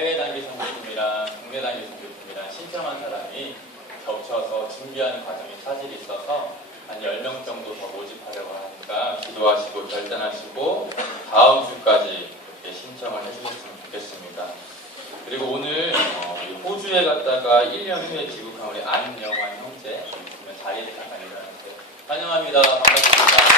해외 단기 선교팀이랑 국내 단기 선교팀이랑 신청한 사람이 겹쳐서 준비하는 과정에 차질이 있어서 한 10명 정도 더 모집하려고 하니까 기도하시고 결단하시고 다음 주까지 이렇게 신청을 해주셨으면 좋겠습니다. 그리고 오늘 호주에 갔다가 1년 후에 귀국한 우리 안영환 형제 있으면 자리에 잠깐 일어나주세요. 환영합니다. 반갑습니다.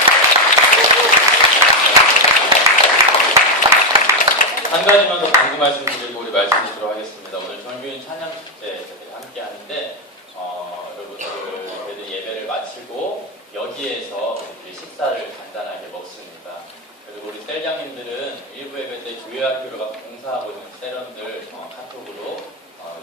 한 가지만 더 방금 말씀드리고 우리 말씀 드리도록 하겠습니다. 오늘 정규인 찬양 축제 저희가 함께 하는데 여러분들 예배를 마치고 여기에서 식사를 간단하게 먹습니다. 그리고 우리 셀장님들은 일부 예배 때 교회 학교로 가서 봉사하고 있는 셀원들 카톡으로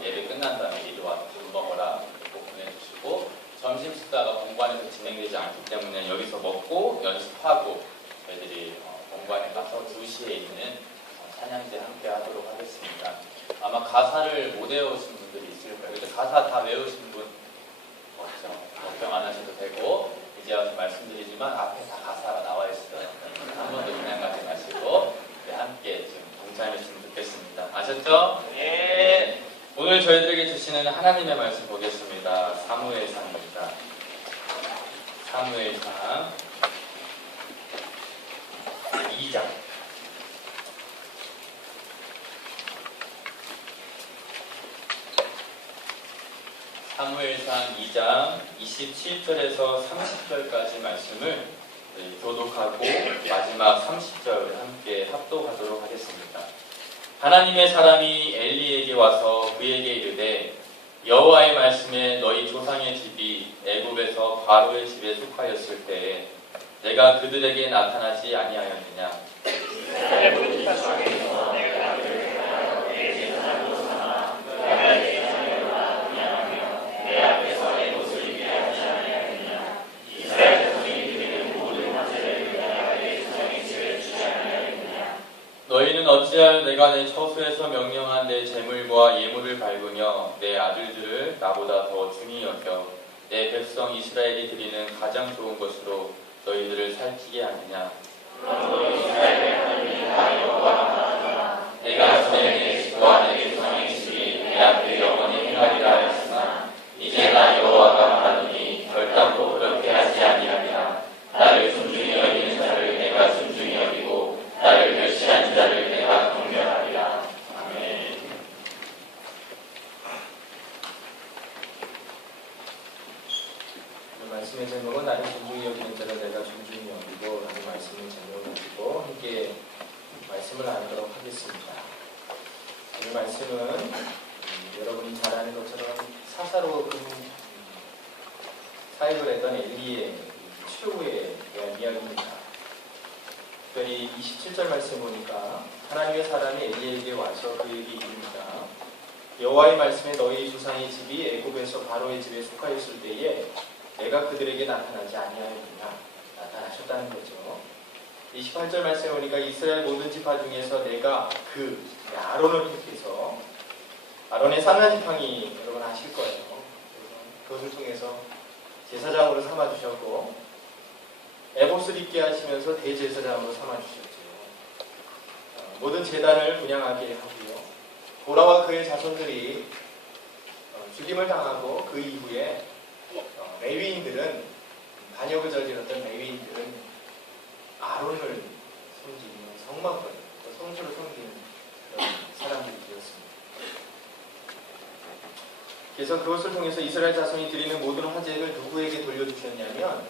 예배 끝난 다음에 이리 와서 밥 먹어라 꼭 보내주시고 점심 식사가 본관에서 진행되지 않기 때문에 여기서 먹고 연습하고 저희들이 본관에 가서 2시에 있는 찬양제 함께 하도록 하겠습니다. 아마 가사를 못 외우신 분들이 있을 거예요. 근데 가사 다 외우신 분 없죠? 걱정 안 하셔도 되고 이제 와서 말씀드리지만 앞에 다 가사가 나와 있어요. 한 번도 그냥 가지 마시고 함께 좀 동참했으면 좋겠습니다. 아셨죠? 네. 오늘 저희들에게 주시는 하나님의 말씀 보겠습니다. 사무엘상입니다. 사무엘상 2장. 사무엘상 2장 27절에서 30절까지 말씀을 교독하고 마지막 30절 함께 합독하도록 하겠습니다. 하나님의 사람이 엘리에게 와서 그에게 이르되 여호와의 말씀에 너희 조상의 집이 애굽에서 바로의 집에 속하였을 때에 내가 그들에게 나타나지 아니하였느냐. 너희는 어찌하여 내가 내 처소에서 명령한 내 제물과 예물을 밟으며 내 아들들을 나보다 더 중히 여겨 내 백성 이스라엘이 드리는 가장 좋은 것으로 너희들을 살피게 하느냐. 내가 전에 내 집과 내 백성의 집이 내 앞에 영원히 행하리라 하였으나 이제 나 여호와가 말하노니 결단코 그렇게 하지 아니하리라. 나를 존중히 여기는 자를 내가 존중히 여기고 나를 멸시하는 자를 내가 경멸하리라. 아멘. 말씀의 제목은 나를 존중히 여기는 자를 내가 존중히 여기고 라는 말씀을 제목을 가지고 함께 말씀을 나누도록 하겠습니다. 오늘 말씀은 여러분이 잘 아는 것처럼 사사로운 사역을 했던 엘리의 최후에 대한 이야기입니다. 특별히 27절 말씀 보니까 하나님의 사람이 엘리에게 와서 그에게 이릅니다. 여호와의 말씀에 너희 조상의 집이 애굽에서 바로의 집에 속하였을 때에 내가 그들에게 나타나지 아니하였느냐. 나타나셨다는 거죠. 28절 말씀에 보니까 이스라엘 모든 지파 중에서 내가 아론을 택해서 아론의 상한지팡이 여러분 아실 거예요. 그것을 통해서 제사장으로 삼아주셨고 에봇을 입게 하시면서 대제사장으로 삼아주셨죠. 모든 제단을 분양하게 하고요. 고라와 그의 자손들이 죽임을 당하고 그 이후에 레위인들은 반역을 저질렀던 레위인들은 아론을 섬기는 성막을 성소를 섬기는 그런 사람들이 되었습니다. 그래서 그것을 통해서 이스라엘 자손이 드리는 모든 화제를 누구에게 돌려주셨냐면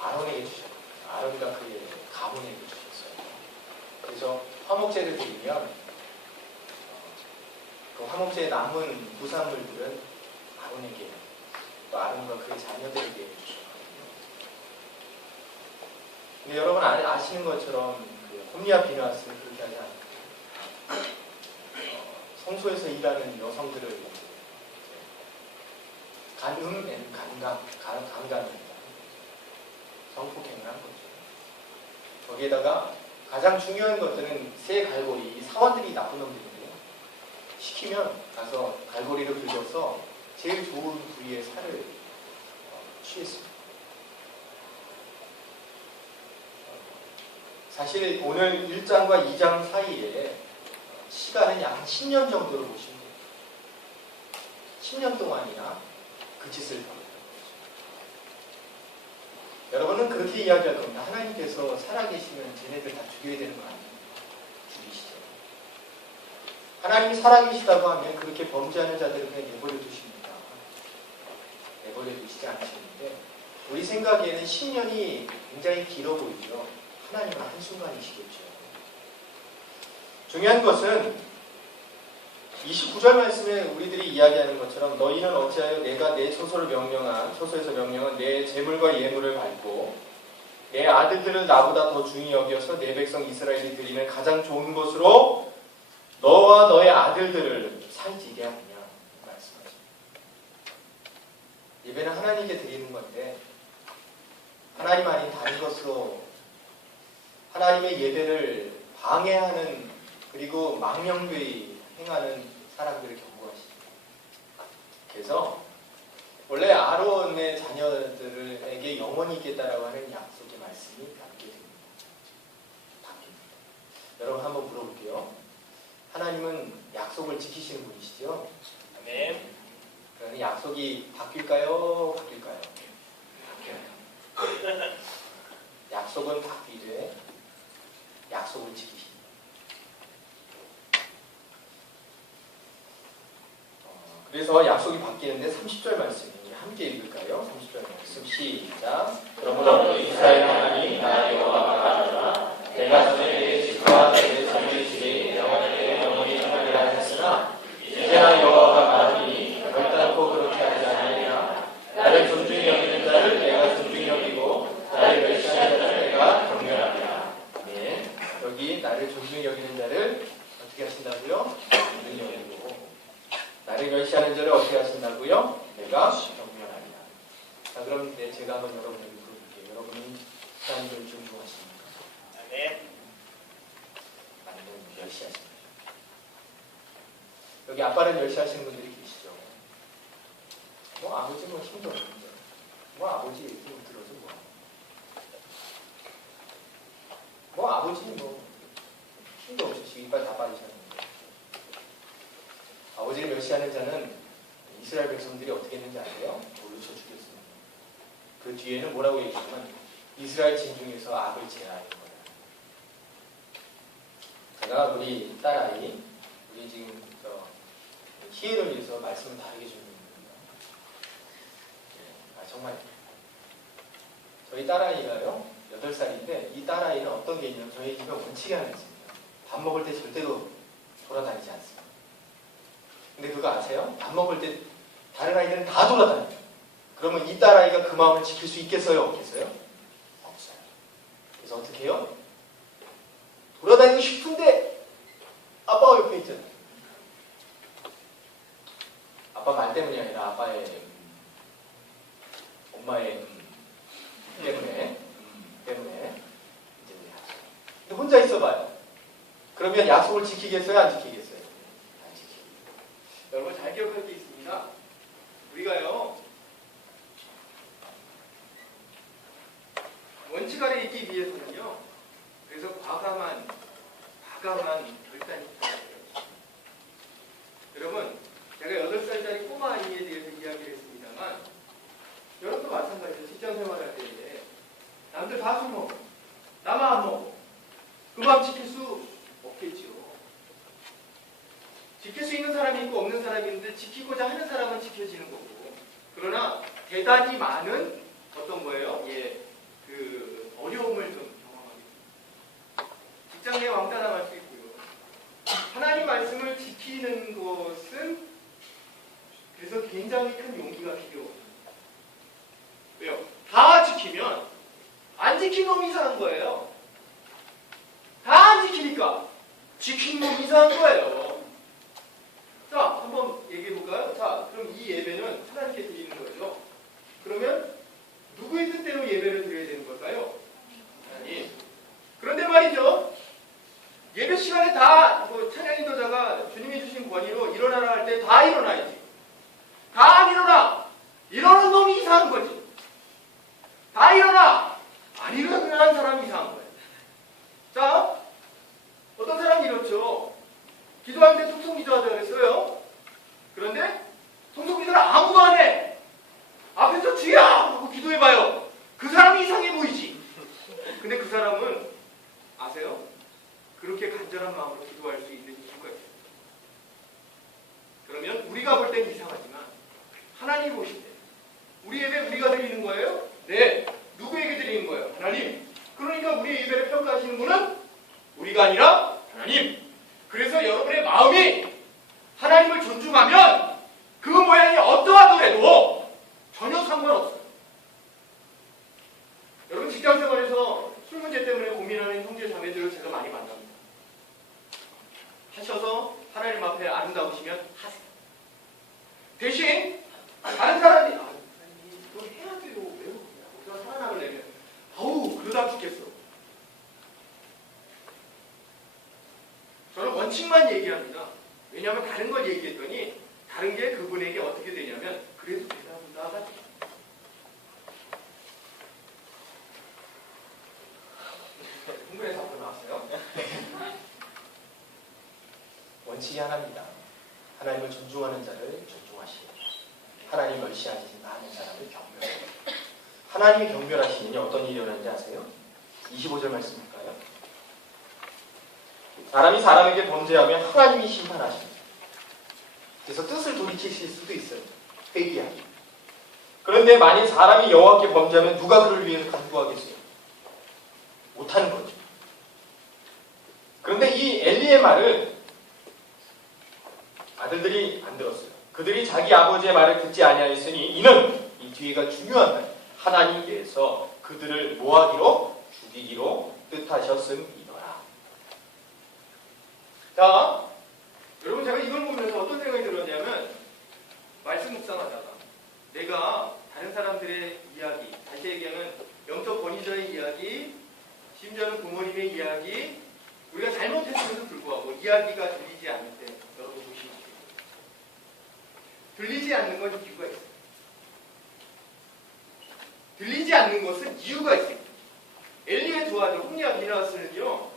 아론에게 주셨고 아론과 그의 가문에게 주셨어요. 그래서 화목제를 드리면 그 화목제에 남은 부산물들은 아론에게 또 아론과 그의 자녀들에게 주셨거든요. 근데 여러분 아시는 것처럼 홈리아 비나스는 그렇게 하지 않고 성소에서 일하는 여성들을 강간입니다. 성폭행을 한 거죠. 거기에다가 가장 중요한 것들은 새 갈고리, 사원들이 나쁜 놈들인데요. 시키면 가서 갈고리를 긁어서 제일 좋은 부위의 살을 취했습니다. 사실 오늘 1장과 2장 사이에 시간은 약 10년 정도로 보시면 돼요. 10년 동안이나 그 짓을 벌였던 거죠. 여러분은 그렇게 이야기할 겁니다. 하나님께서 살아계시면 쟤네들 다 죽여야 되는 거 아니에요? 죽이시죠. 하나님이 살아계시다고 하면 그렇게 범죄하는 자들을 그냥 내버려 두십니다. 내버려 두시지 않으시는데 우리 생각에는 10년이 굉장히 길어 보이죠. 하나님은 한순간이시겠죠. 중요한 것은 29절 말씀에 우리들이 이야기하는 것처럼 너희는 어찌하여 내가 내 처소에서 명령한 내 재물과 예물을 밟고 내 아들들을 나보다 더 중히 여겨서 내 백성 이스라엘이 드리는 가장 좋은 것으로 너와 너의 아들들을 살찌게 하느냐 말씀하십니다. 예배는 하나님께 드리는 건데 하나님 아닌 다른 것으로 하나님의 예배를 방해하는 그리고 망령되이 행하는 사람들을 경고하십니다. 그래서 원래 아론의 자녀들에게 영원히 있겠다라고 하는 약속의 말씀이 바뀝니다. 여러분 한번 물어볼게요. 하나님은 약속을 지키시는 분이시죠? 아멘. 그러면 약속이 바뀔까요? 바뀔까요? 바뀌어요. 약속은 바뀌되 약속을 지키십니다. 그래서 약속이 바뀌는데 30절 말씀 함께 읽을까요? 30절 말씀 시작. 그러므로 이스라엘 하나님 나 여호와가 가르라 내가 전에 내 집과 내 자녀의 집에 영원히 행하리라 했으나 이제나 여호와가 말하니 결단코 그렇게 하지 아니하리라. 나를 존중히 여기는 자를 내가 존중히 여기고 나를 멸시하는 자를 내가 경멸하리라. 네, 여기 나를 존중히 여기는 자를 어떻게 하신다고요? 존중히 여기고 나를 멸시하는 자를 어떻게 하신다고요? 내가 경멸하리라. 자, 그럼 제가 한번 여러분에게 물어볼게요. 여러분은 하나님을 존중하십니까? 아멘. 아니면 멸시하십니까? 여기 아빠를 멸시하시는 분들이 계시죠. 뭐 아버지 뭐 힘도 없는데 뭐 아버지 얘기 못 들어서 뭐 아버지 뭐 힘도 없으시고 이빨 다 빠지셨는데 아버지를 멸시하는 자는 이스라엘 백성들이 어떻게 했는지 아세요? 돌로 쳐 죽였습니다. 그 뒤에는 뭐라고 얘기하면 이스라엘 진중에서 악을 제하는 거예요. 제가 우리 딸아이 우리 지금 희애를 위해서 말씀을 다르게 준비했습니다. 정말 저희 딸아이가요 8살인데 이 딸아이는 어떤 게 있냐면 저희 집에 원칙이 하나 있습니다. 밥 먹을 때 절대로 돌아다니지 않습니다. 근데 그거 아세요? 밥 먹을 때 다른 아이들은 다 돌아다녀요. 그러면 이 딸아이가 그 마음을 지킬 수 있겠어요? 없겠어요? 없어요. 그래서 어떻게 해요? 돌아다니고 싶은데 아빠가 옆에 있잖아요. 아빠 말 때문이 아니라 아빠의 엄마의 때문에 이제 근데 혼자 있어봐요. 그러면 약속을 지키겠어요? 안 지키겠어요? 안 지키겠어요. 여러분 잘 기억할 게 있습니다. 우리가요 원칙 아래 있기 위해서는요. 그래서 과감한 결단이 필요해요. 여러분 제가 8살짜리 꼬마 아이에 대해서 이야기를 했습니다만 여러분도 마찬가지예요. 직장 생활할 때 남들 다 술 먹어. 나만 안 먹어. 그 밥 지킬 수 없겠죠. 지킬 수 있는 사람이 있고 없는 사람이 있는데 지키고자 하는 사람은 지켜지는 거고 그러나 대단히 많은 어떤 거예요? 그 어려움을 좀 경험하게 됩니다. 직장 내 왕따 나갈 수 있고요. 하나님 말씀을 지키는 것은 그래서 굉장히 큰 용기가 필요합니다. 왜요? 다 지키면 안 지킨 놈이 이상한 거예요. 다 안 지키니까 지킨 놈이 이상한 거예요. 자, 한번 얘기해 볼까요? 자, 그럼 이 예배는 하나님께 드리는 거죠. 그러면 누구의 뜻대로 예배를 드려야 되는 걸까요? 하나님. 그런데 말이죠. 예배 시간에 다 찬양 인도자가 주님이 주신 권위로 일어나라 할 때 다 일어나야지. 다 안 일어나. 일어나는 놈이 이상한 거지. 다 일어나. 안 일어나는 사람이 이상한 거예요. 자, 어떤 사람이 이렇죠. 기도하는데 통성 기도하자 그랬어요. 그런데 통성 기도를 아무도 안 해. 앞에서 주야 하고 기도해봐요. 그 사람이 이상해 보이지. 근데 그 사람은 아세요? 그렇게 간절한 마음으로 기도할 수 있는 이유가 있어요. 그러면 우리가 볼 땐 이상하지만 하나님이 보실 때 우리 예배 우리가 드리는 거예요? 네. 누구에게 드리는 거예요? 하나님. 그러니까 우리의 예배를 평가하시는 분은 우리가 아니라 하나님. 그래서 여러분의 마음이 하나님을 존중하면 그 모양이 어떠하더라도 전혀 상관없어요. 여러분 직장생활에서 술 문제 때문에 고민하는 형제 자매들을 제가 많이 만납니다. 하셔서 하나님 앞에 아름다우시면 하세요. 대신 다른 사람이 이거 해야 돼요. 왜 우리가 살아남을 내면 아우 그러다 죽겠어. 저는 원칙만 얘기합니다. 왜냐하면 다른 걸 얘기했더니 다른 게 그분에게 어떻게 되냐면 그래도 대단하다. 흥분해서 앞으로 나왔어요. 원칙이 하나입니다. 하나님을 존중하는 자를 존중하시고 하나님 멸시하지 않는 사람을 경멸하시고 하나님이 경멸하시니 어떤 일이 일어나는지 아세요? 25절 말씀 볼까요? 사람이 사람에게 범죄하면 하나님이 심판하십니다. 그래서 뜻을 돌이키실 수도 있어요. 회개하기. 그런데 만일 사람이 여호와께 범죄하면 누가 그를 위해서 간구하겠어요? 못하는 거죠. 그런데 이 엘리의 말을 아들들이 안 들었어요. 그들이 자기 아버지의 말을 듣지 아니하였으니 이는 이 뒤에가 중요한 말. 하나님께서 그들을 뭐하기로? 죽이기로 뜻하셨음이더라. 자, 여러분 제가 이걸 보면서 어떤 생각이 들었냐면 말씀 묵상하다가 내가 다른 사람들의 이야기, 다시 얘기하면 영적 권위자의 이야기, 심지어는 부모님의 이야기, 우리가 잘못했음에도 불구하고 이야기가 들리지 않을 때 여러분 조심하세요. 들리지 않는 건 이유가 있어요. 들리지 않는 것은 이유가 있습니다. 엘리의 두 아들 홈리와 비나스는요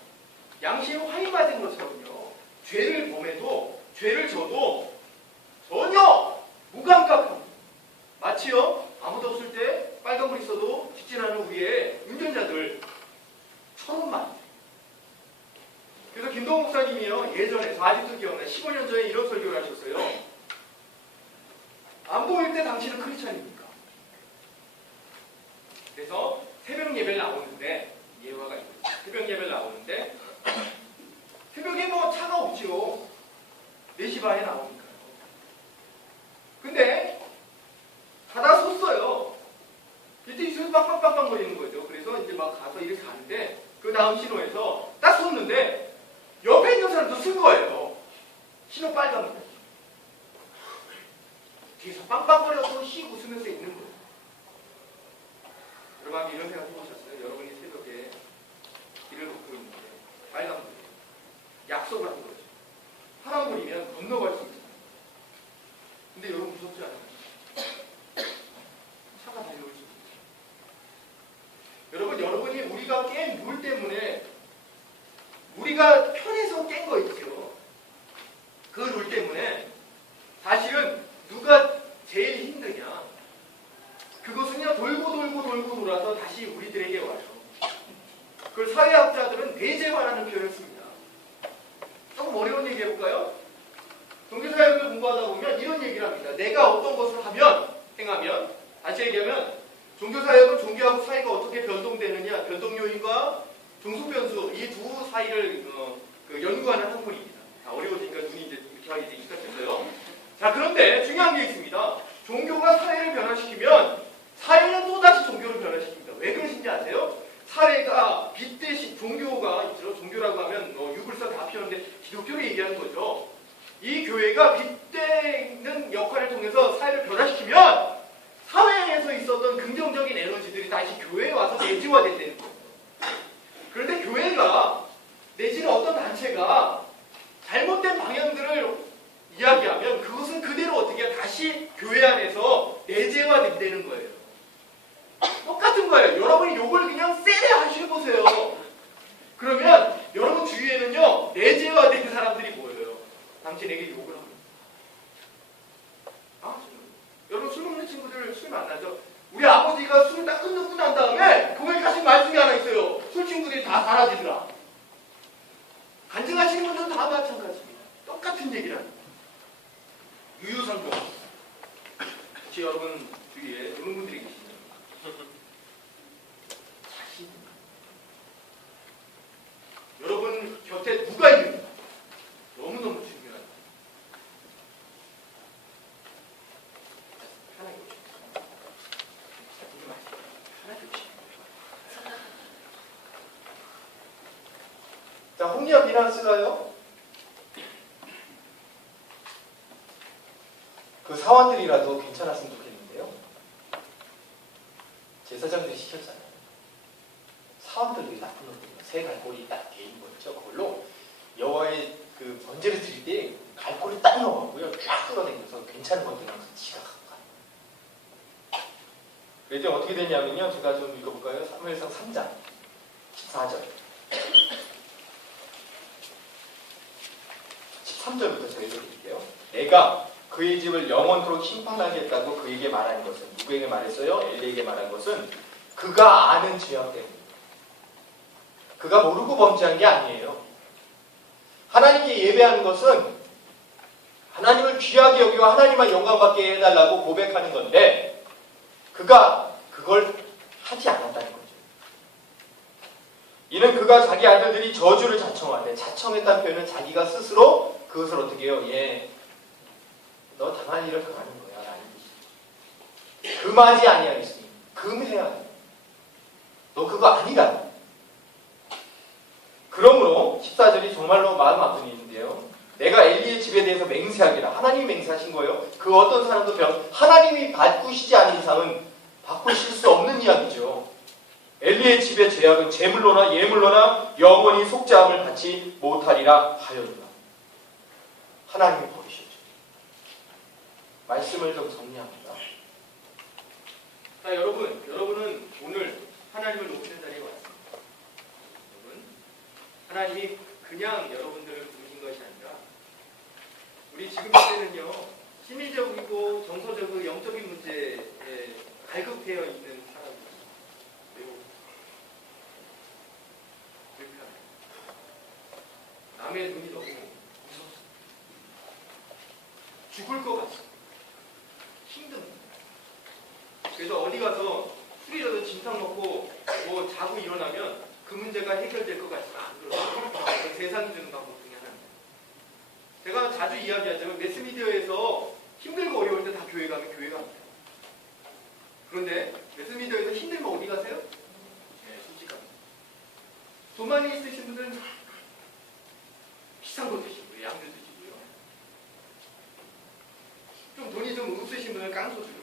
양심 화이 맞은 것처럼요 죄를 범해도 죄를 져도 전혀 무감각합니다. 마치요 아무도 없을 때 빨간불 있어도 직진하는 우리의 운전자들처럼 말이에요. 그래서 김동욱 목사님이요 예전에 저 아직도 기억나요. 15년 전에 이런 설교를 하셨어요. 안 보일 때 당신은 크리스찬입니까? 그래서 새벽 예배를 나오는데 예화가 있고 새벽 예배를 나오는데 새벽에 뭐 차가 없지요. 4시 반에 나오니까요. 근데 가다 섰어요. 이때 있어서 빵빵빵빵 거리는 거죠. 그래서 이제 막 가서 이렇게 가는데 그 다음 신호에서 딱 섰는데 옆에 있는 사람도 쓴 거예요. 신호 빨간 거. 뒤에서 빵빵거려서 씩 웃으면서 있는 거예요. 여러분 이런 생각 해보셨어요? 여러분이 새벽에 길을 걷고 있는데 빨간불이에요. 약속을 한 거죠. 파란불이면 건너갈 수 있어요. 근데 여러분 무섭지 않아요? 차가 달려올 수 있어요. 여러분이 우리가 깬 룰 때문에 우리가 편해서 깬 거 있죠. 그 룰 때문에 사실은 누가 제일 힘드냐? 그것은요 돌고 돌아서 다시 우리들에게 와요. 그걸 사회학자들은 내재화라는 표현을 씁니다. 조금 어려운 얘기 해볼까요? 종교사역을 공부하다 보면 이런 얘기를 합니다. 내가 어떤 것을 행하면 다시 얘기하면 종교사역은 종교하고 사이가 어떻게 변동되느냐 변동 요인과 종속 변수 이 두 사이를 연구하는 학문입니다. 어려워지니까 눈이 이제 이렇게 하기 이제 익숙해졌어요. 자 그런데 중요한 게 있습니다. 종교가 사회를 변화시키면 사회는 또다시 종교를 변화시킵니다. 왜 그러신지 아세요? 사회가 빗대시 종교가 있죠. 종교라고 하면 유불선 다 피우는데 기독교를 얘기하는 거죠. 이 교회가 빗대는 역할을 통해서 사회를 변화시키면 사회에서 있었던 긍정적인 에너지들이 다시 교회에 와서 내재화된다는 거예요. 그런데 교회가 내지는 어떤 단체가 잘못된 방향들을 이야기하면 그것은 그대로 어떻게 다시 교회 안에서 내재화된다는 거예요. 똑같은 거예요. 여러분이 요걸 그냥 세게 하셔보세요. 그러면 여러분 주위에는요 내재화된 사람들이 보여요. 당신에게 욕을 합니다. 여러분 술 먹는 친구들 술 만나죠? 우리 아버지가 술을 딱 끊고 난 다음에 교회 가신 말씀이 하나 있어요. 술 친구들이 다 사라지더라. 간증하시는 분들은 다 마찬가지입니다. 똑같은 얘기를 유유상종. 혹시 여러분 주위에 이런 분들이 계시나요? 자신. 여러분 곁에 누가 있는가? 너무너무 중요하다. 편하게 오십시오. 편하게 오십시오. 자, 홍리와 비나스가요. 그 사원들이라도 괜찮았으면 좋겠는데요. 제사장들이 시켰잖아요. 사원들이 나쁜 놈들이요. 새 갈고리 딱 개인 거 있죠. 그걸로 여호와의 그 번제를 드릴 때 갈고리 딱 넣어갖고요. 쫙 끌어당겨서 괜찮은 것들만 지가 갖고 가요. 그래서 어떻게 됐냐면요. 제가 좀 읽어볼까요? 사무엘상 3장 14절 13절부터 제가 읽어드릴게요. 내가 그의 집을 영원토록 심판하겠다고 그에게 말한 것은 누구에게 말했어요? 엘리에게 말한 것은 그가 아는 죄악 때문입니다. 그가 모르고 범죄한 게 아니에요. 하나님께 예배하는 것은 하나님을 귀하게 여기고 하나님만 영광받게 해달라고 고백하는 건데 그가 그걸 하지 않았다는 거죠. 이는 그가 자기 아들들이 저주를 자청하되 자청했다는 표현은 자기가 스스로 그것을 어떻게 해요? 너 당할 일을 당하는 거야. 라는 뜻이에요. 금하지 아니하겠으니 금해야 돼. 너 그거 아니다. 그러므로 14절이 정말로 마음 아픈 일인데요. 내가 엘리의 집에 대해서 맹세하기라. 하나님이 맹세하신 거예요. 그 어떤 사람도 하나님이 바꾸시지 않은 이상은 바꾸실 수 없는 이야기죠. 엘리의 집의 죄악은 재물로나 예물로나 영원히 속죄함을 받지 못하리라 하였노라. 하나님이 버리셨죠. 말씀을 좀 정리합니다. 자, 여러분은 오늘 하나님을 높이는 자리에 왔습니다. 여러분, 하나님이 그냥 여러분들을 부르신 것이 아니라 우리 지금 시대는요, 심리적이고 정서적이고 영적인 문제에 갈급되어 있는 사람입니다. 매우 불편해요. 남의 눈이 너무 무섭습니다. 죽을 것 같습니다. 힘듭니다. 그래서 어디 가서 술이라도 진탕 먹고 뭐 자고 일어나면 그 문제가 해결될 것 같지만 안 그렇습니다. 세상이 주는 방법 중에 하나입니다. 제가 자주 이야기하자면 매스미디어에서 힘들고 어려울 때 다 교회 가면 교회 갑니다. 그런데 매스미디어에서 힘들면 어디 가세요? 네, 솔직합니다. 돈 많이 있으신 분들은 비싼 거 드시고요. 양주 드시고요. 좀 돈이 좀 없으신 분은 깡소주를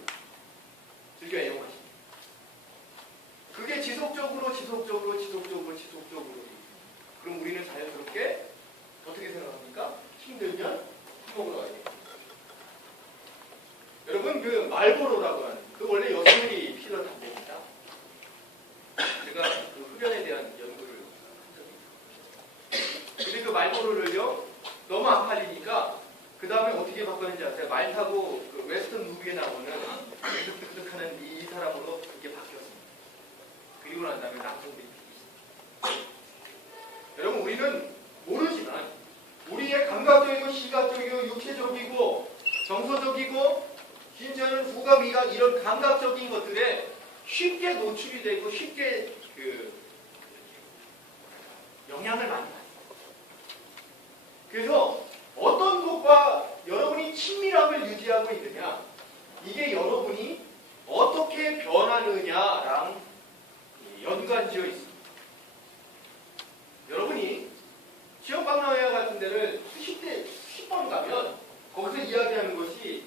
즐겨 애용하십니다. 그게 지속적으로 그럼 우리는 자연스럽게 어떻게 생각합니까? 힘들면 술 먹으러 가야 돼요. 여러분 그 말보로라고 하는 그 원래 여성들이 피던 담배입니다. 제가 그 흡연에 대한 연구를 한 적이 있어요. 근데 그 말보로를요 너무 안 팔리니까 그 다음에 어떻게 바꿨는지 아세요? 말 타고 그 웨스턴 무비에 나오는 득득득득하는 이 사람으로 그게 바뀌었습니다. 그리고 난 다음에 남성들이 피기 시작했습니다. 여러분 우리는 모르지만 우리의 감각적이고 시각적이고 육체적이고 정서적이고 심지어는 후각, 미각 이런 감각적인 것들에 쉽게 노출이 되고 쉽게 그 영향을 많이 받습니다. 그래서 어떤 것과 여러분이 친밀함을 유지하고 있느냐 이게 여러분이 어떻게 변하느냐랑 연관지어 있습니다. 여러분이 지역박람회 같은 데를 수십 번 가면 거기서 이야기하는 것이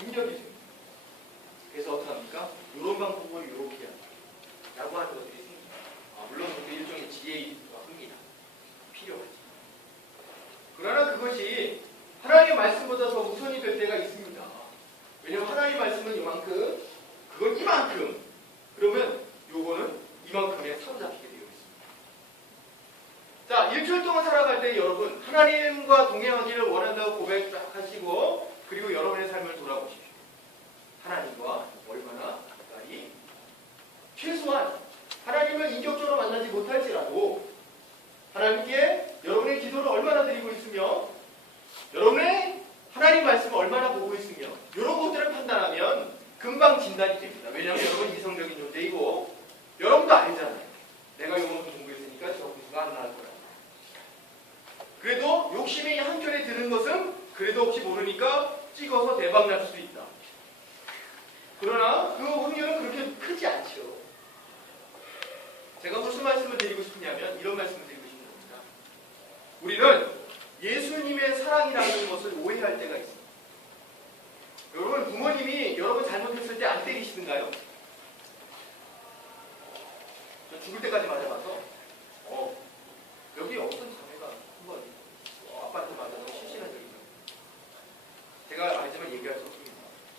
인력이 됩니다. 그래서 어떻게 합니까? 이런 방법을 이렇게 해야 라고 하는 것들이 있습니다. 물론 그것도 일종의 지혜이기도 합니다. 필요하지. 그러나 그것이 하나님의 말씀보다 더 우선이 될 때가 있습니다. 왜냐하면 하나님의 말씀은 이만큼, 그건 이만큼, 그러면 요거는 이만큼에 사로잡히게 되어 있습니다. 자, 일주일 동안 살아갈 때 여러분 하나님과 동행하기를 원한다. 대해서 고백 딱 하시고 그리고 여러분의 삶을 돌아보십시오. 하나님과 얼마나 가까이 최소한 하나님을 인격적으로 만나지 못할지라도 하나님께 여러분의 기도를 얼마나 드리고 있으며 여러분의 하나님 말씀을 얼마나 보고 있으며 이런 것들을 판단하면 금방 진단이 됩니다. 왜냐하면 여러분 이성적인 존재이고 여러분도 알잖아요. 내가 이거만큼 공부했으니까 저 공부가 안 나올 거야. 그래도 욕심이 한켠에 드는 것은 그래도 혹시 모르니까 찍어서 대박 날 수도 있다. 그러나 그 확률은 그렇게 크지 않죠. 제가 무슨 말씀을 드리고 싶냐면 이런 말씀을 드리고 싶은 겁니다. 우리는 예수님의 사랑이라는 것을 오해할 때가 있습니다. 여러분 부모님이 여러분 잘못했을 때 안 때리시는가요? 저 죽을 때까지 맞아봐서 여기 어떤 자매가 한번 아빠한테 맞아서 실신한 적이 있어요. 제가 알지만 얘기할 수 없습니다.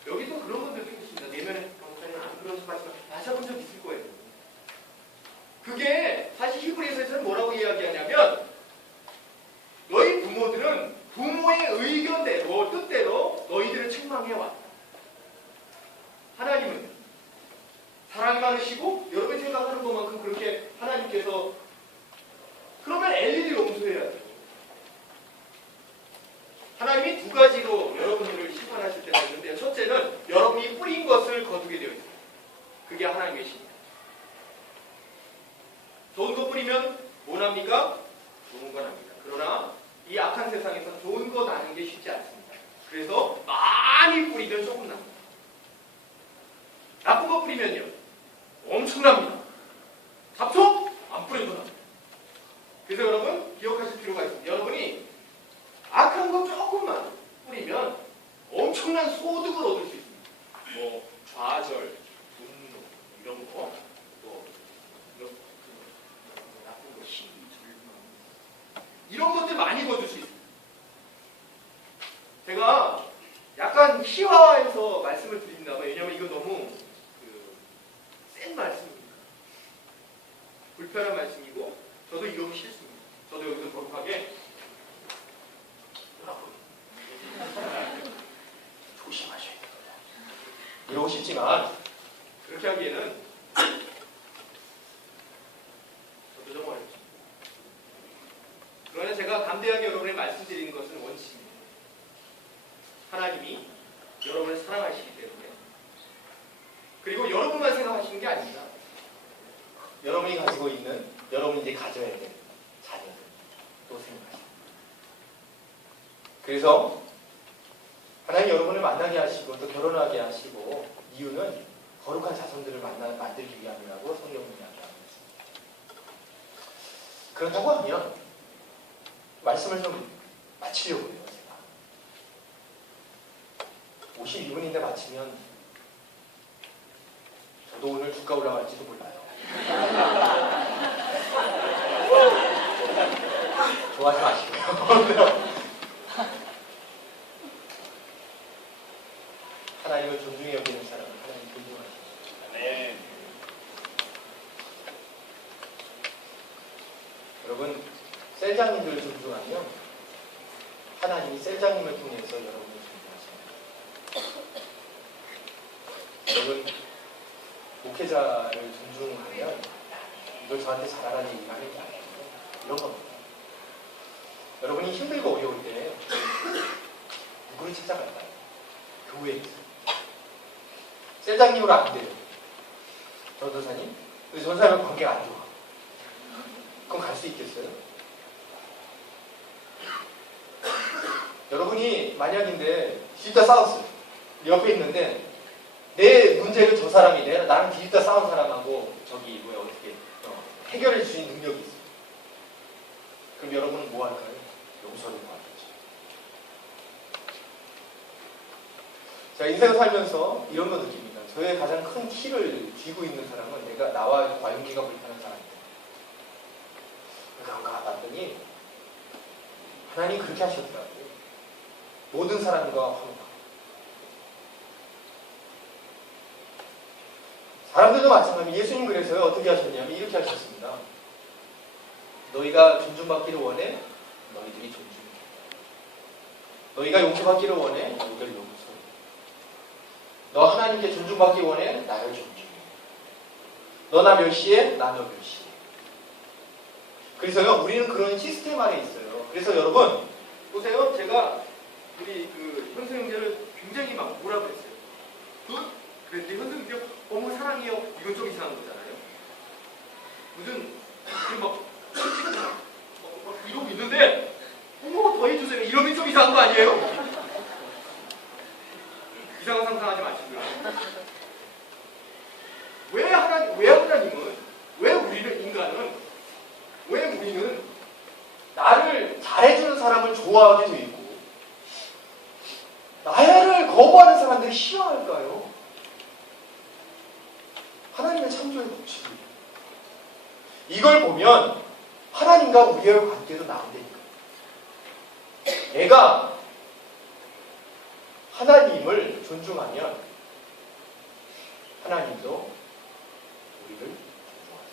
여기도 그런 분들도 있습니다. 내면에 강사님 안 그런 말씀 맞아본 적 있을 거예요. 그게 사실 히브리서에서는 뭐라고 이야기하냐면 너희 부모들은 부모의 의견대로 뜻대로 너희들을 책망해왔다. 하나님은 사랑이 많으시고 여러분이 생각하는 것만큼 그렇게 하나님께서 그러면 엘리도 용서해야죠. 하나님이 두 가지로 여러분들을 심판하실 때가 있는데 첫째는 여러분이 뿌린 것을 거두게 되어 있습니다. 그게 하나님의 신입니다. 좋은 거 뿌리면 뭐 납니까? 좋은 거 납니다. 그러나 이 악한 세상에서 좋은 거 나는 게 쉽지 않습니다. 그래서 많이 뿌리면 조금 납니다. 나쁜 거 뿌리면요 엄청납니다. 잡초? 안 뿌려도 납니다. 그래서 여러분 기억하실 필요가 있습니다. 여러분이 악한 거 조금만 뿌리면 엄청난 소득을 얻을 수 있습니다. 뭐 좌절, 분노 이런 거, 또 나쁜 거 시기, 절망 이런 것들 많이 거둘 수 있습니다. 제가 약간 희화해서 말씀을 드립니다만 왜냐하면 이거 너무 센 말씀입니다. 불편한 말씀이고 저도 이러기 싫습니다. 저도 여기서 거룩하게 조심하셔야 됩니다. 이러고 싶지만 그렇게 하기에는 저도 좀 어렵죠. 그러나 제가 담대하게 여러분에 말씀드리는 것은 원칙입니다. 하나님이 여러분을 사랑하시기 때문에 그리고 여러분만 생각하시는 게 아닙니다. 여러분이 가지고 있는 여러분이 이제 가져야 될 자녀들 또 생각하십니다. 그래서 하나님 여러분을 만나게 하시고 또 결혼하게 하시고 이유는 거룩한 자손들을 만들기 위함이라고 성경은 이야기하고 있습니다. 그렇다고 하면 말씀을 좀 마치려고 해요. 제가 52분인데 마치면 저도 오늘 주가 올라갈지도 몰라요. 좋아하지 마시고요. 하나님을 존중해 여기는 사람은 하나님 존중하십니다. 네. 여러분 셀장님들을 존중하면 하나님이 셀장님을 통해서 여러분을 존중하십니다. 여러분 목회자를 존중하면 이걸 저한테 잘하라는 얘기가 하는 게 아니에요. 이런 겁니다. 여러분이 힘들고 어려울 때 누구를 찾아갈까요? 교회에서. 셀장님으로 안 돼요. 전도사님? 전도사님은 관계가 안 좋아. 그럼 갈 수 있겠어요? 여러분이 만약인데 뒤집다 싸웠어요. 옆에 있는데 내 문제를 저 사람이 나랑 뒤집다 싸운 사람하고 저기 어떻게 해결할 수 있는 능력이 있어요. 그럼 여러분은 뭐 할까요? 용서를 구하겠죠. 제가 인생을 살면서 이런 거 느낍니다. 저의 가장 큰 키를 쥐고 있는 사람은 나와 관계가 불편한 사람이에요. 그런가 봤더니 하나님 그렇게 하셨더라고요. 모든 사람과 화목하고 사람들도 마찬가지입니다. 예수님 그래서요 어떻게 하셨냐면 이렇게 하셨습니다. 너희가 존중받기를 원해? 너희들이 존중해. 너희가 용서받기를 원해? 너희들 용서해. 너 하나님께 존중받기 원해? 나를 존중해. 너 나 멸시해? 나 너 멸시해. 그래서요, 우리는 그런 시스템 안에 있어요. 그래서 여러분, 보세요. 제가 우리 그 현수 형제를 굉장히 막 뭐라 그랬어요. 그랬더니 현수 형제 어머 사랑해요. 이건 좀 이상한 거잖아요. 무슨 막 이러고 있는데 어머 더 해주세요. 이러면 좀 이상한 거 아니에요? 이상한 상상하지 마시고요. 왜 하나님은, 왜 우리는 인간은, 왜 우리는 나를 잘해주는 사람을 좋아하게 돼 있고 나를 거부하는 사람들이 싫어할까요? 하나님의 창조의 법칙이 이걸 보면 하나님과 우리의 관계도 나온다니까. 내가 하나님을 존중하면 하나님도 우리를 존중하세요.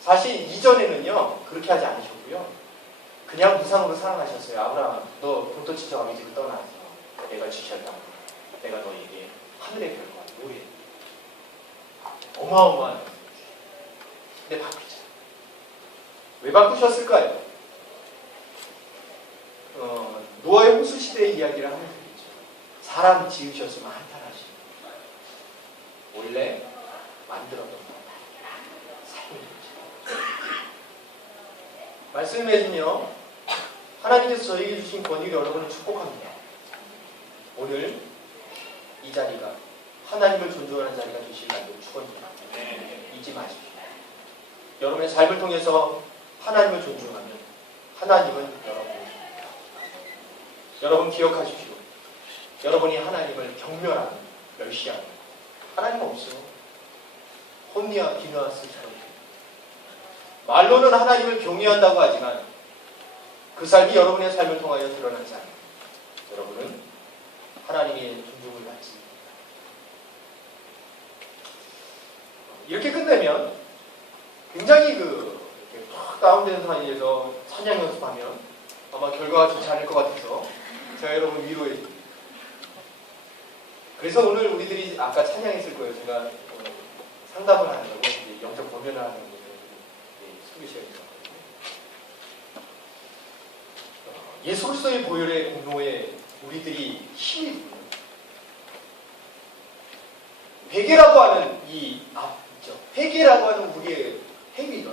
사실 이전에는요 그렇게 하지 않으셨고요. 그냥 무상으로 사랑하셨어요. 아브라함, 너 본토 친척 아비 집을 떠나서 내가 지시했다고. 내가 너에게 하늘의 별과 모래 어마어마한 근데 바뀌죠. 왜 바꾸셨을까요? 노아의 홍수 시대의 이야기를 하면 되겠죠. 사람 지으셨으면 한탄하시고 원래 만들었던 것 삶을 말씀해주며 하나님께서 저에게 주신 권위를 여러분을 축복합니다. 오늘 이 자리가 하나님을 존중하는 자리가 되실 날을 축원합니다. 잊지 마십시오. 여러분의 삶을 통해서 하나님을 존중하면 하나님은 여러분입니다. 여러분 기억하십시오. 여러분이 하나님을 경멸하는, 멸시하는 하나님 없어요. 혼니와 비누아스처럼 말로는 하나님을 경외한다고 하지만 그 삶이 여러분의 삶을 통하여 드러나지 않아요. 여러분은 하나님의 존중을 받지. 이렇게 끝내면 굉장히 이렇게 탁 다운된 사이에서 찬양 연습하면 아마 결과가 좋지 않을 것 같아서 제가 여러분 위로해 드립니다. 그래서 오늘 우리들이 아까 찬양했을 거예요. 제가 상담을 하는 거고 영적 범연을 하는 거고 소개시켜드렸거든요. 예수 그리스도의 보혈의 공로에 우리들이 힘이 있고요. 회개라고 하는 있죠. 회개라고 하는 우리의 행위가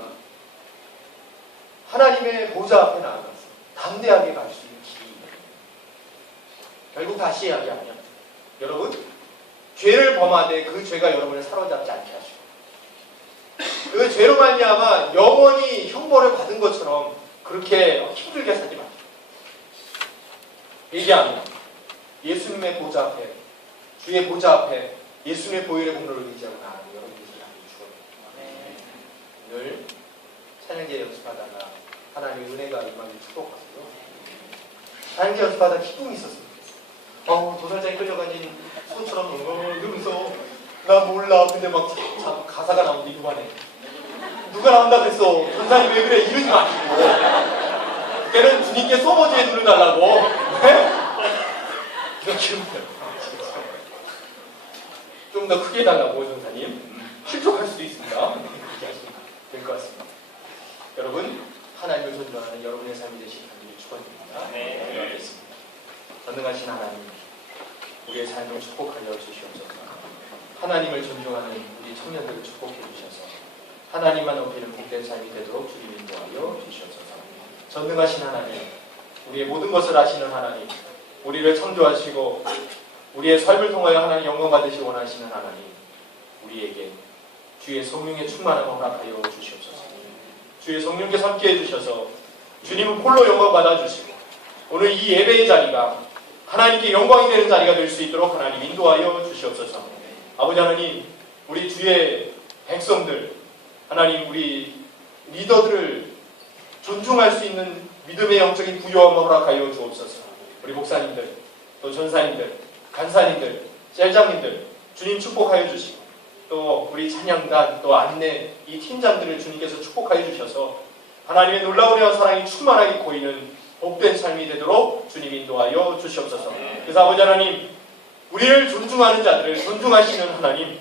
하나님의 보좌 앞에 나아가서 담대하게 갈 수 있는 길입니다. 결국 다시 이야기하면 여러분 죄를 범하되 그 죄가 여러분을 사로잡지 않게 하시고 그 죄로 말미암아 영원히 형벌을 받은 것처럼 그렇게 힘들게 살지 마십시오. 얘기하면 예수님의 보좌 앞에 주의 보좌 앞에 예수님의 보혈의 공로를 의지하고 나아가는 여러분들이 하나님의 축원입니다. 늘 찬양제 연습하다가 하나님의 은혜가 임하길 축복하고요. 찬양제 연습하다 기쁨이 있었습니다. 도살장에 끌려가니 손처럼 이러면서 나 몰라. 근데 막 가사가 나오는데 이만해. 누가 나온다 그랬어. 전사님 왜 그래. 이러지 마시고. 그때는 주님께 소머지에 눈을 달라고. 이렇게 좀 더 크게 달라고 전사님. 실족할 수도 있습니다. 그렇게 하시면 될 것 같습니다. 여러분 하나님을 존중하는 여러분의 삶이 되시길 간절히 축원드립니다. 네. 기도하겠습니다. 전능하신 하나님 우리의 삶을 축복하여 주시옵소서. 하나님을 존중하는 우리 청년들을 축복해 주셔서 하나님만 높이는 복된 삶이 되도록 주님 인도하여 주시옵소서. 전능하신 하나님 우리의 모든 것을 아시는 하나님 우리를 창조하시고 우리의 삶을 통하여 하나님 영광 받으시기 원하시는 하나님 우리에게 주의 성령의 충만함을 허락하여 주시옵소서. 주의 성령께서 함께해 주셔서 주님은 홀로 영광 받아주시고 오늘 이 예배의 자리가 하나님께 영광이 되는 자리가 될 수 있도록 하나님 인도하여 주시옵소서. 아버지 하나님 우리 주의 백성들 하나님 우리 리더들을 존중할 수 있는 믿음의 영적인 부요함을 허락하여 주옵소서. 우리 목사님들 또 전사님들 간사님들 셀장님들 주님 축복하여 주시고 또 우리 찬양단 또 안내 이 팀장들을 주님께서 축복하여 주셔서 하나님의 놀라운 은혜와 사랑이 충만하게 보이는 복된 삶이 되도록 주님 인도하여 주시옵소서. 그래서 아버지 하나님, 우리를 존중하는 자들을 존중하시는 하나님,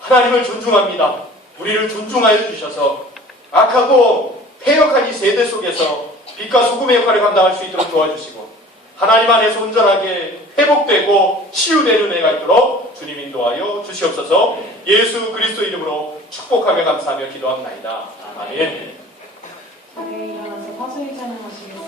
하나님을 존중합니다. 우리를 존중하여 주셔서 악하고 패역한 이 세대 속에서 빛과 소금의 역할을 감당할 수 있도록 도와주시고, 하나님 안에서 온전하게 회복되고 치유되는 은혜가 있도록 주님 인도하여 주시옵소서. 예수 그리스도 이름으로 축복하며 감사하며 기도합나이다. 아멘. 네, 일어나서 화소일 찬양하시겠습니다.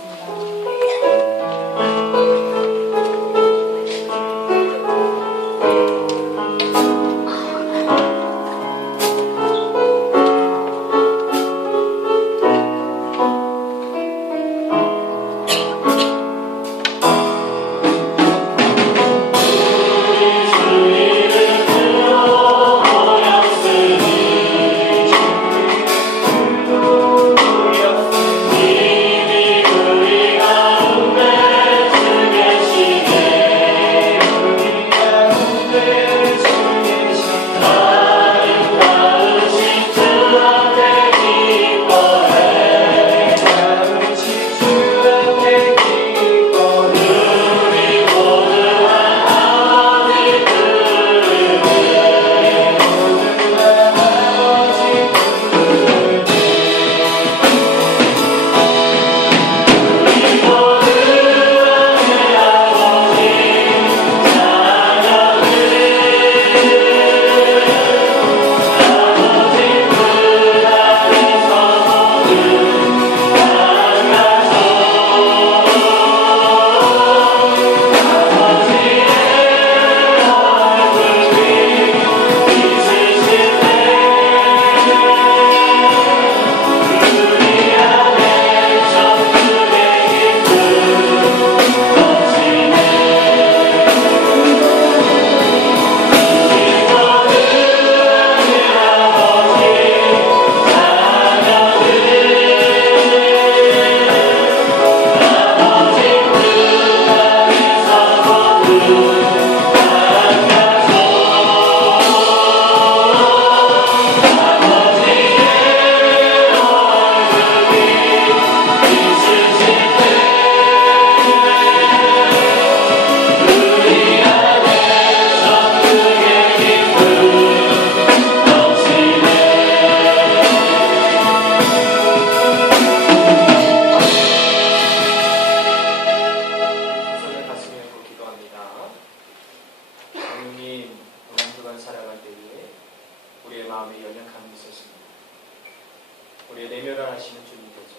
우리의 내면을 아시는 주님께서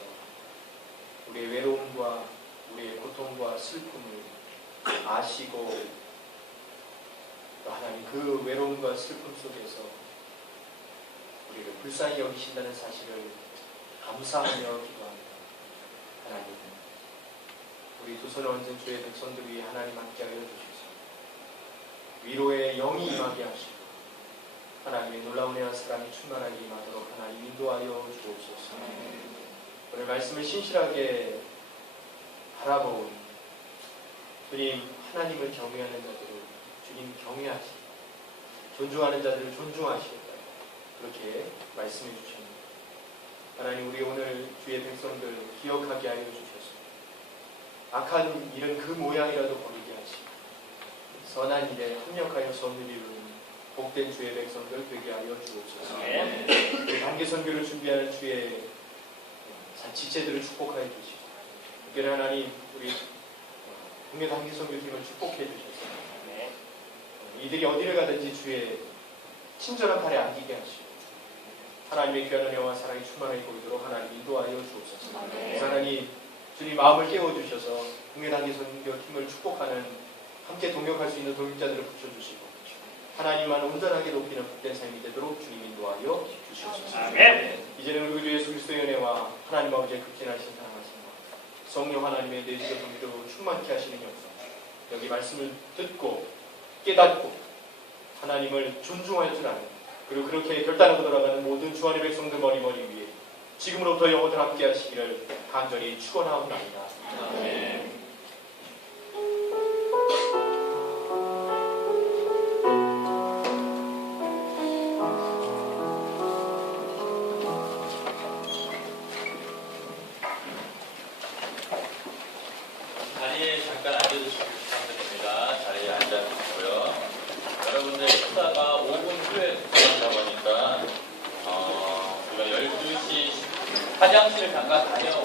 우리의 외로움과 우리의 고통과 슬픔을 아시고 또 하나님 그 외로움과 슬픔 속에서 우리를 불쌍히 여기신다는 사실을 감사하며 기도합니다. 하나님, 우리 두 손을 얹은 주의 백성들 위해 하나님 함께하여 주시소. 위로의 영이 임하게 하시고 하나님의 놀라운 은혜와 사랑이 충만하게 임하도록 하나님 인도하여 주옵소서. 오늘 말씀을 신실하게 바라보니 주님 하나님을 경외하는 자들을 주님 경외하시고 존중하는 자들을 존중하시겠다. 그렇게 말씀해 주십니다. 하나님, 우리 오늘 주의 백성들 기억하게 하여 주셔서 악한 일은 그 모양이라도 버리게 하시고 선한 일에 합력하여 선을 이루는 복된 주의 백성들 되게 하여 주옵소서. 우리 단기 선교를 준비하는 주의 지체들을 축복하여 주시고 특별히 하나님 우리 국내 단기 선교팀을 축복해 주셔서 이들이 어디를 가든지 주의 친절한 팔에 안기게 하시고 하나님의 귀한 은혜와 사랑이 충만하게 보이도록 하나님 인도하여 주옵소서. 하나님 주님 마음을 깨워주셔서 국내 단기 선교팀을 축복하는 함께 동역할 수 있는 동역자들을 붙여주시고 하나님만 온전하게 높이는 복된 삶이 되도록 주님 인도하여 주시옵소서. 이제는 우리 주 예수 그리스도의 은혜와 하나님 아버지의 극진하신 사랑하심과 성령 하나님의 내주의 동기로 충만케 하시는 역사, 여기 말씀을 듣고 깨닫고 하나님을 존중할 줄 아는, 그리고 그렇게 결단하고 돌아가는 모든 주안의 백성들 머리머리 위에 지금으로부터 영원히 함께 하시기를 간절히 축원하옵나이다. 아멘. 학교에 도착하다 보니까 우리가 12시 화장실을 잠깐 다녀